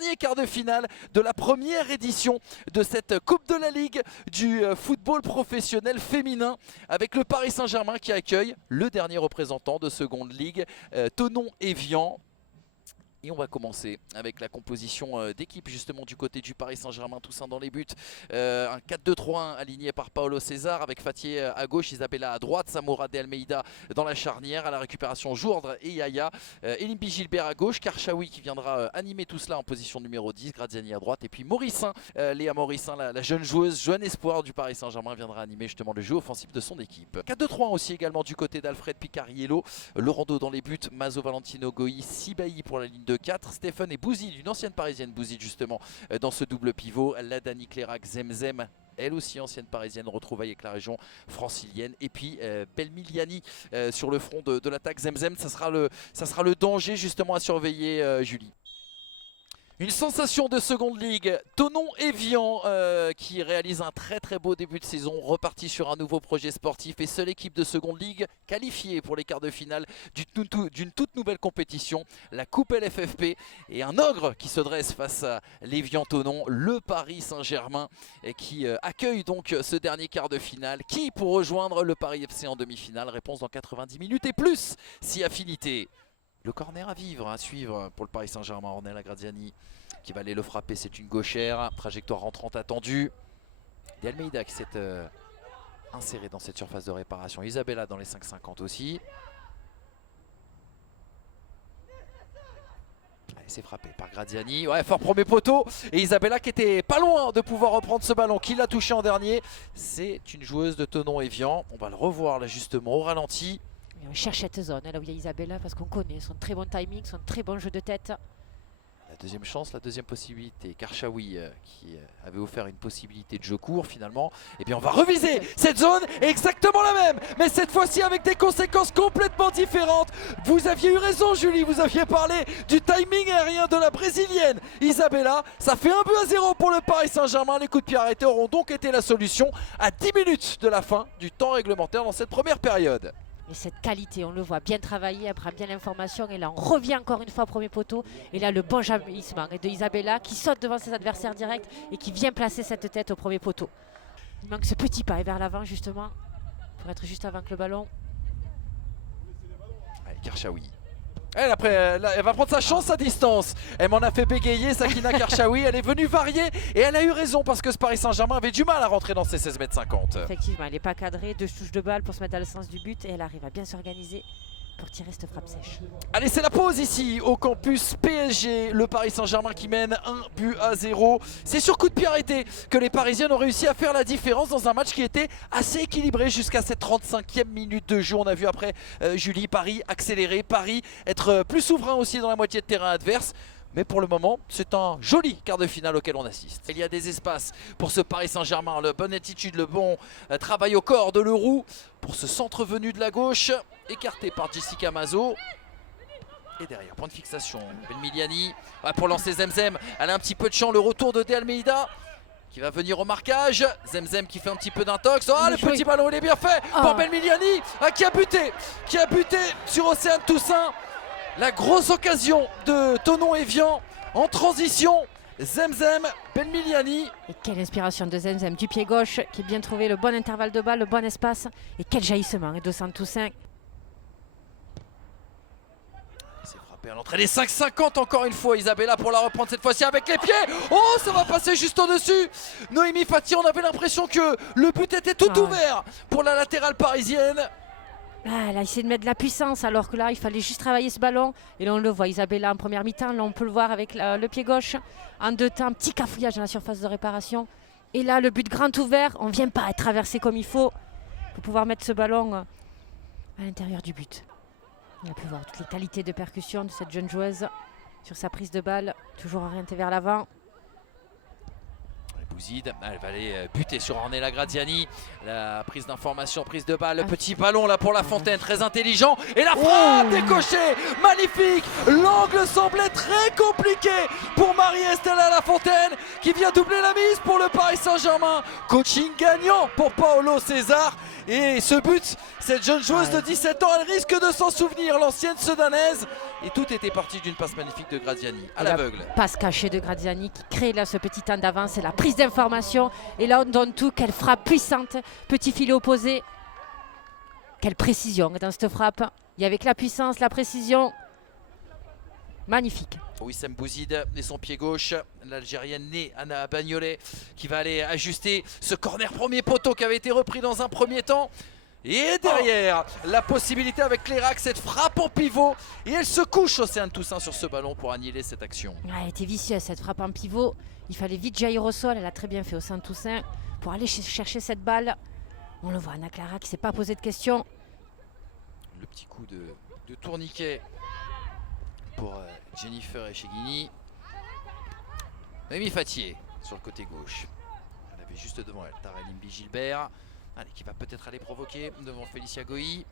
dernier quart de finale de la première édition de cette Coupe de la Ligue du football professionnel féminin, avec le Paris Saint-Germain qui accueille le dernier représentant de seconde ligue, Thonon-Évian. Et on va commencer avec la composition d'équipe justement du côté du Paris Saint-Germain, Toussaint dans les buts. Un 4-2-3-1 aligné par Paulo César avec Fatié à gauche, Isabella à droite, Samora de Almeida dans la charnière. À la récupération, Jourdre et Yaya. Elimbi Gilbert à gauche, Karchaoui qui viendra animer tout cela en position numéro 10, Graziani à droite. Et puis Morissin, Léa Morissin, la jeune joueuse, jeune espoir du Paris Saint-Germain, viendra animer justement le jeu offensif de son équipe. 4-2-3-1 aussi également du côté d'Alfred Picariello. Laurando dans les buts, Mazo Valentino Goï, Sibaï pour la ligne de 4, Stéphane et Bouzid, une ancienne parisienne Bouzid justement dans ce double pivot, Ladani Clérac, Zemzem, elle aussi ancienne parisienne, retrouvaille avec la région francilienne, et puis Belmiliani sur le front de l'attaque. Zemzem, ça sera le danger justement à surveiller, Julie. Une sensation de seconde ligue, Thonon-Évian qui réalise un très beau début de saison, reparti sur un nouveau projet sportif et seule équipe de seconde ligue qualifiée pour les quarts de finale d'une toute nouvelle compétition, la Coupe LFFP, et un ogre qui se dresse face à l'Évian-Thonon, le Paris Saint-Germain, et qui accueille donc ce dernier quart de finale. Qui pour rejoindre le Paris FC en demi-finale? Réponse dans 90 minutes et plus si affinité. Le corner à vivre, à suivre pour le Paris Saint-Germain. Ornella Graziani qui va aller le frapper, c'est une gauchère. Trajectoire rentrante attendue. De Almeida qui s'est inséré dans cette surface de réparation. Isabella dans les 5,50 aussi. C'est frappé par Graziani, ouais, fort premier poteau, et Isabella qui était pas loin de pouvoir reprendre ce ballon, qui l'a touché en dernier. C'est une joueuse de Thonon-Évian, on va le revoir là justement au ralenti. Et on cherche cette zone là où il y a Isabella parce qu'on connaît son très bon timing, son très bon jeu de tête. La deuxième chance, la deuxième possibilité, Karchaoui qui avait offert une possibilité de jeu court finalement. Et bien on va reviser cette zone, exactement la même, mais cette fois-ci avec des conséquences complètement différentes. Vous aviez eu raison Julie, vous aviez parlé du timing aérien de la brésilienne Isabella. Ça fait 1-0 pour le Paris Saint-Germain. Les coups de pied arrêtés auront donc été la solution à 10 minutes de la fin du temps réglementaire dans cette première période. Et cette qualité, on le voit bien travailler, elle prend bien l'information, et là on revient encore une fois au premier poteau, et là le bon jaillissement de Isabella qui saute devant ses adversaires directs et qui vient placer cette tête au premier poteau. Il manque ce petit pas vers l'avant justement pour être juste avant que le ballon. Allez, Karchaoui. Elle, après, elle va prendre sa chance à distance. Elle m'en a fait bégayer, Sakina Karchaoui. Elle est venue varier et elle a eu raison parce que ce Paris Saint-Germain avait du mal à rentrer dans ses 16,50 m. Effectivement, elle n'est pas cadrée, 2 touches de balle pour se mettre dans le sens du but et elle arrive à bien s'organiser pour tirer cette frappe sèche. Allez, c'est la pause ici au campus PSG. Le Paris Saint-Germain qui mène 1-0. C'est sur coup de pied arrêté que les Parisiennes ont réussi à faire la différence dans un match qui était assez équilibré jusqu'à cette 35e minute de jeu. On a vu après Julie, Paris accélérer, Paris être plus souverain aussi dans la moitié de terrain adverse. Mais pour le moment, c'est un joli quart de finale auquel on assiste. Il y a des espaces pour ce Paris Saint-Germain. Le bonne attitude, le bon travail au corps de Leroux pour ce centre venu de la gauche, écarté par Jessica Mazo. Et derrière, point de fixation, Belmiliani pour lancer Zemzem. Elle a un petit peu de champ, le retour de De Almeida qui va venir au marquage. Zemzem qui fait un petit peu d'intox. Oh, le petit ballon, il est bien fait pour Belmiliani qui a buté sur Océane Toussaint. La grosse occasion de Thonon-Évian en transition. Zemzem, Belmiliani. Et quelle inspiration de Zemzem du pied gauche qui est bien trouvé le bon intervalle de balle, le bon espace. Et quel jaillissement de Toussaint. C'est frappé à l'entrée des 5,50 encore une fois. Isabella pour la reprendre cette fois-ci avec les pieds. Oh, ça va passer juste au-dessus. Noémie Fati, on avait l'impression que le but était tout ouvert pour la latérale parisienne. Ah, elle a essayé de mettre de la puissance alors que là il fallait juste travailler ce ballon. Et là on le voit, Isabella en première mi-temps, là on peut le voir avec le pied gauche. En deux temps, petit cafouillage dans la surface de réparation. Et là le but grand ouvert, on ne vient pas être traversé comme il faut pour pouvoir mettre ce ballon à l'intérieur du but. On a pu voir toutes les qualités de percussion de cette jeune joueuse sur sa prise de balle, toujours orientée vers l'avant. Bouzid, elle va aller buter sur Ornella Graziani. La prise d'information, prise de balle, le petit ballon là pour La Fontaine, très intelligent. Et la frappe décochée, magnifique. L'angle semblait très compliqué pour Marie-Estella La Fontaine qui vient doubler la mise pour le Paris Saint-Germain. Coaching gagnant pour Paulo César. Et ce but, cette jeune joueuse de 17 ans, elle risque de s'en souvenir, l'ancienne Sedanaise. Et tout était parti d'une passe magnifique de Graziani à l'aveugle. Passe cachée de Graziani qui crée là ce petit temps d'avance et la prise d'information. Et là on donne tout, quelle frappe puissante, petit filet opposé. Quelle précision dans cette frappe. Il y avait que la puissance, la précision. Magnifique. Wissem Bouzid et son pied gauche, l'Algérienne née Anna Bagnolet qui va aller ajuster ce corner premier poteau qui avait été repris dans un premier temps. Et derrière, la possibilité avec Clairac, cette frappe en pivot. Et elle se couche, Océane Toussaint, sur ce ballon pour annihiler cette action. Elle était vicieuse cette frappe en pivot. Il fallait vite jaillir au sol. Elle a très bien fait Océane Toussaint pour aller chercher cette balle. On le voit, Anna Clairac qui ne s'est pas posé de questions. Le petit coup de tourniquet pour Jennifer Echegini. Noémie Fatier sur le côté gauche. Elle avait juste devant elle Tara Limbi Gilbert. Allez, qui va peut-être aller provoquer devant Félicia Goï.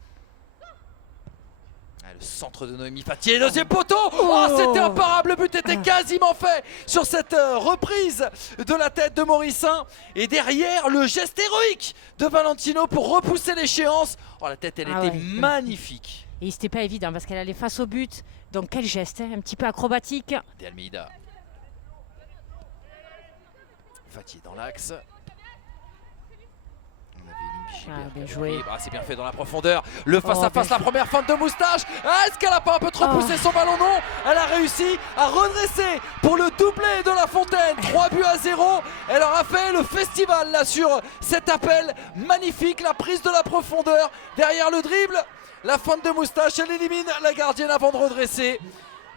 Le centre de Noémie Fatier, deuxième poteau. Oh, c'était imparable, le but était quasiment fait sur cette reprise de la tête de Morissin. Et derrière, le geste héroïque de Valentino pour repousser l'échéance. Oh, la tête, elle était magnifique. Et c'était pas évident parce qu'elle allait face au but. Donc quel geste, un petit peu acrobatique. De Almeida. Fatier dans l'axe. Bien joué. C'est bien fait dans la profondeur. Le face-à-face, la première feinte de Moustache. Est-ce qu'elle n'a pas un peu trop poussé son ballon? Non. Elle a réussi à redresser pour le doublé de La Fontaine. 3-0. Elle aura fait le festival là sur cet appel magnifique. La prise de la profondeur derrière le dribble. La feinte de Moustache, elle élimine la gardienne avant de redresser.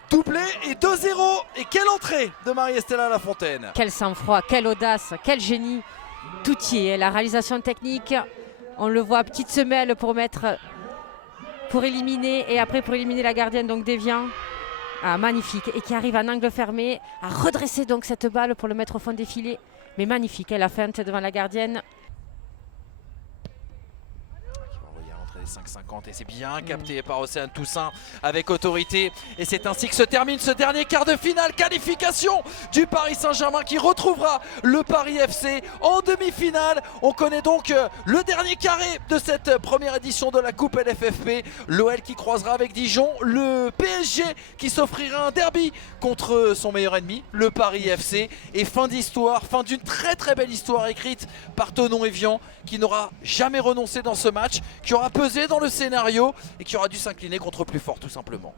Doublé et 2-0. Et quelle entrée de Marie-Estella La Fontaine. Quel sang-froid, quelle audace, quel génie. Tout y est, la réalisation technique. On le voit, petite semelle pour éliminer et après pour éliminer la gardienne, donc Déviant. Magnifique. Et qui arrive en angle fermé à redresser donc cette balle pour le mettre au fond des filets. Mais magnifique, elle a feinte devant la gardienne. 5,50 et c'est bien capté par Océane Toussaint avec autorité. Et c'est ainsi que se termine ce dernier quart de finale. Qualification du Paris Saint-Germain qui retrouvera le Paris FC en demi-finale. On connaît donc le dernier carré de cette première édition de la Coupe LFFP. L'OL qui croisera avec Dijon, le PSG qui s'offrira un derby contre son meilleur ennemi, le Paris FC. Et fin d'histoire, fin d'une très très belle histoire écrite par Thonon Evian qui n'aura jamais renoncé dans ce match, qui aura pesé dans le scénario et qui aura dû s'incliner contre plus fort tout simplement.